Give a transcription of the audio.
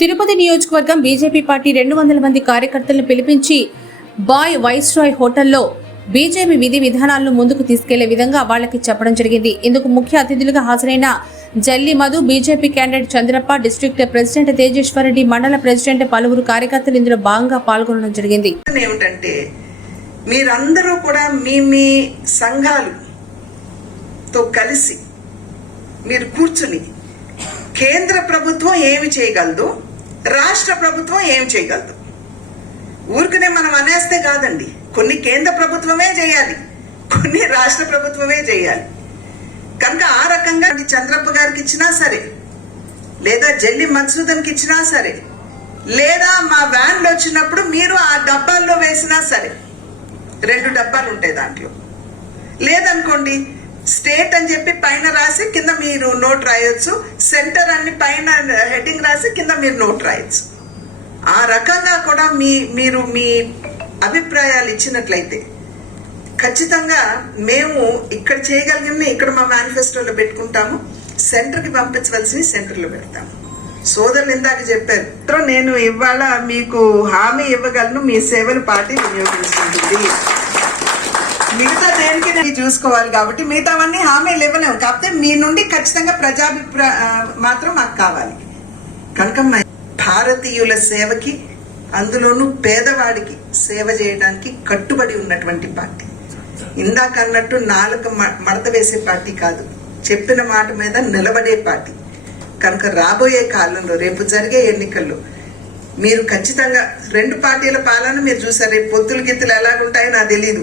తిరుపతి నియోజకవర్గం BJP party రెండు వందల మంది కార్యకర్తలను పిలిపించి బాయ్ వైస్రాయ్ హోటల్లో బీజేపీ విధి విధానాలను ముందుకు తీసుకెళ్ళే విధంగా వాళ్ళకి చెప్పడం జరిగింది. ఇందుకు ముఖ్య అతిథులుగా హాజరైన Jalli Madhu BJP candidate Chandrappa district president Tejeshwar Reddy మండల ప్రెసిడెంట్ పలువురు కార్యకర్తలు ఇందులో భాగంగా పాల్గొనడం జరిగింది. ఏమిటంటే మీరందరూ కూడా మీ మీ సంఘాలు తో కలిసి మీరు కూర్చుని కేంద్ర ప్రభుత్వం ఏమి చేయగలదు రాష్ట్ర ప్రభుత్వం ఏం చేయగలదు? ఊరికనే మనం అనేస్తే కాదండి. కొన్ని కేంద్ర ప్రభుత్వమే చేయాలి. కొన్ని రాష్ట్ర ప్రభుత్వమే చేయాలి. కనుక ఆ రకంగా చంద్రప్ప గారికి ఇచ్చినా సరే లేదా జల్లి మధుసూదన్కి ఇచ్చినా సరే లేదా మా వ్యాన్లో వచ్చినప్పుడు మీరు ఆ డబ్బాల్లో వేసినా సరే రెండు డబ్బాలు ఉంటాయి దాంట్లో. లేదనుకోండి స్టేట్ అని చెప్పి పైన రాసి కింద మీరు నోట్ రాయొచ్చు సెంటర్ అన్ని పైన హెడ్డింగ్ మీరు నోట్ రాయొచ్చు ఆ రకంగా కూడా మీ మీరు మీ అభిప్రాయాలు ఇచ్చినట్లయితే ఖచ్చితంగా మేము ఇక్కడ చేయగలిగింది ఇక్కడ మా మేనిఫెస్టోలో పెట్టుకుంటాము సెంటర్కి పంపించవలసినవి సెంటర్లో పెడతాము. సోదరులు ఇందాక చెప్పారు నేను ఇవాళ మీకు హామీ ఇవ్వగలను మీ సేవలు పార్టీ వినియోగించుకుంటుంది మిగతా దేనికి నేను చూసుకోవాలి కాబట్టి మిగతావన్నీ హామీలు ఇవ్వలేము. కాకపోతే మీ నుండి ఖచ్చితంగా ప్రజాభిప్రాయ మాత్రం మాకు కావాలి. కనుక మ- భారతీయుల సేవకి అందులోనూ పేదవాడికి సేవ చేయడానికి కట్టుబడి ఉన్నటువంటి పార్టీ. ఇందాక అన్నట్టు నాలుక మ- మడత వేసే పార్టీ కాదు చెప్పిన మాట మీద నిలబడే పార్టీ. కనుక రాబోయే కాలంలో రేపు జరిగే ఎన్నికల్లో మీరు ఖచ్చితంగా రెండు పార్టీల పాలన మీరు చూసారు రేపు పొత్తులు గిత్తులు ఎలాగుంటాయో నాకు తెలియదు